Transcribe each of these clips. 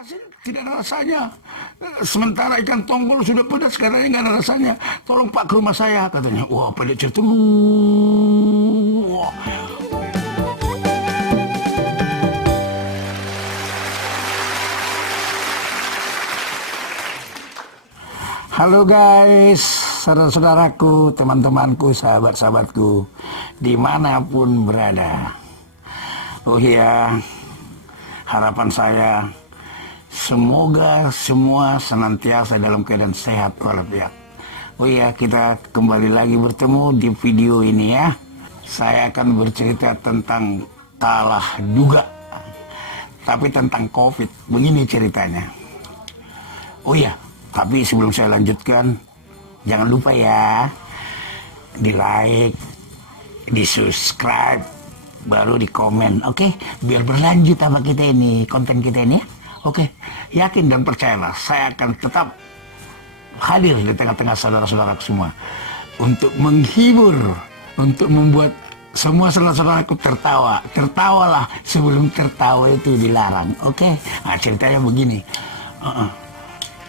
asin tidak ada rasanya. Sementara ikan tongkol sudah pedas, katanya nggak ada rasanya. Tolong Pak ke rumah saya, katanya. Wah, pedas cerita. Wah. Halo guys, saudara-saudaraku, teman-temanku, sahabat-sahabatku, dimanapun berada. Oh iya, harapan saya semoga semua senantiasa dalam keadaan sehat walafiat. Oh iya, kita kembali lagi bertemu di video ini ya. Saya akan bercerita tentang salah duga, tapi tentang COVID. Begini ceritanya. Oh iya, tapi sebelum saya lanjutkan, jangan lupa ya, di like, di subscribe, baru di komen, oke? Biar berlanjut apa kita ini, konten kita ini ya, oke? Yakin dan percayalah, saya akan tetap hadir di tengah-tengah saudara-saudaraku semua untuk menghibur, untuk membuat semua saudara-saudaraku tertawa. Tertawalah sebelum tertawa itu dilarang, oke? Nah, ceritanya begini.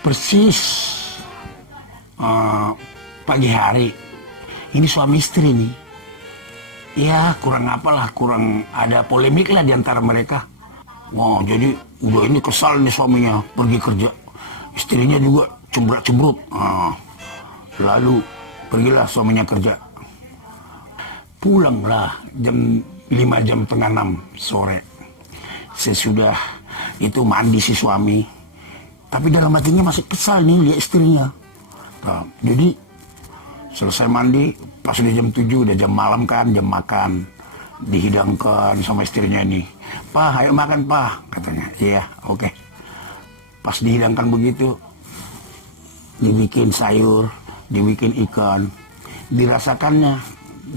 Persis pagi hari ini suami istri nih, ya kurang apalah, kurang ada polemik lah diantara mereka. Wah, jadi udah ini kesal nih suaminya pergi kerja, istrinya juga cemberut. Lalu pergilah suaminya kerja, pulanglah jam 5:30 sore. Sesudah itu mandi si suami, tapi dalam hatinya masih kesal nih lihat istrinya. Nah, jadi selesai mandi, pas udah jam 7, udah jam malam kan, jam makan. Dihidangkan sama istrinya nih. "Pak, ayo makan Pak," katanya. "Iya, oke." Pas dihidangkan begitu, dibikin sayur, dibikin ikan, dirasakannya,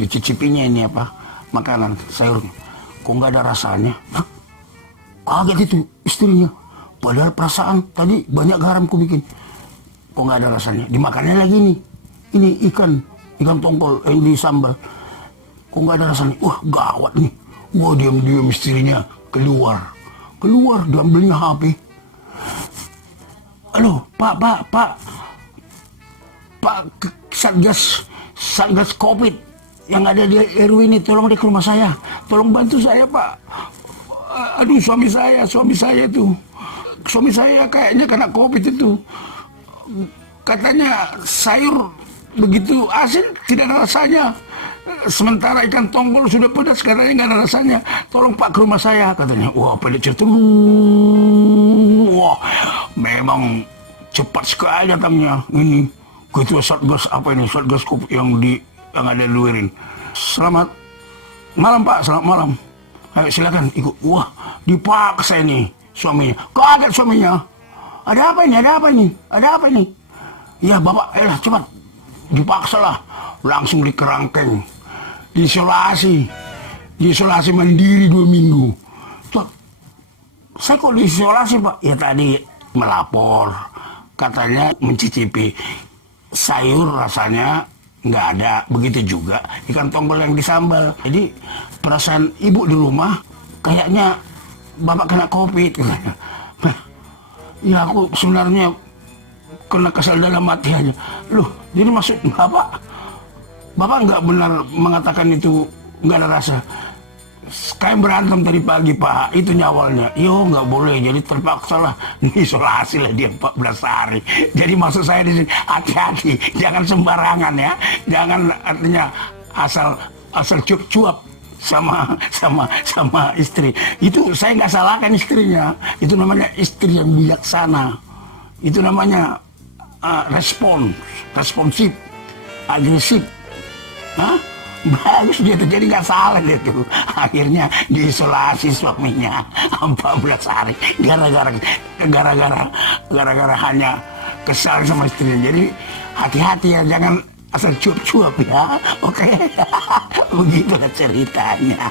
dicicipinya ini apa, makanan, sayur. Kok nggak ada rasanya? Hah? Kaget itu istrinya. Padahal perasaan tadi banyak garam ku bikin. Kok nggak ada rasanya? Dimakannya lagi nih. Ini ikan tongkol yang disambal. Kok nggak ada rasanya? Wah, gawat nih. Wah, diam-diam istrinya keluar, diambilnya HP. "Halo, Pak, Satgas COVID yang ada di RW ini, tolong deh ke rumah saya. Tolong bantu saya, Pak. Aduh, suami saya itu. Suami saya kayaknya kena COVID itu. Katanya sayur begitu asin tidak ada rasanya. Sementara ikan tongkol sudah pedas, katanya nggak ada rasanya. Tolong Pak ke rumah saya," katanya. Wah, pedas cerita. Wah, memang cepat sekali datangnya ini ketua Satgas apa ini, Satgas COVID yang ada di luarin. "Selamat malam Pak, selamat malam. Ayo silakan ikut." Wah, dipaksa ini suaminya. Kaget suaminya. Ada apa ini? "Ya Bapak, cepat." Dipaksa lah, langsung dikerangkeng, diisolasi mandiri 2 minggu. Tuh, "Saya kok diisolasi Pak?" "Ya tadi melapor, katanya mencicipi sayur rasanya nggak ada, begitu juga ikan tongkol yang disambal. Jadi perasaan ibu di rumah kayaknya Bapak kena COVID," katanya. Ya aku sebenarnya kena kesal dalam hati aja. Loh, jadi maksud Bapak nggak benar mengatakan itu nggak ada rasa. Kayak berantem tadi pagi Pak, itu nyawalnya. Yo, nggak boleh, jadi terpaksa lah isolasi lah dia 14 hari. Jadi maksud saya di sini, hati-hati, jangan sembarangan ya, jangan artinya asal cuap-cuap sama istri. Itu saya nggak salahkan istrinya, itu namanya istri yang bijaksana, itu namanya responsif, agresif. Bagus dia tuh, jadi nggak salah dia tuh. Akhirnya diisolasi suaminya 14 hari gara-gara hanya kesal sama istrinya. Jadi hati-hati ya, jangan asal cuap-cuap ya, oke? Begitulah ceritanya.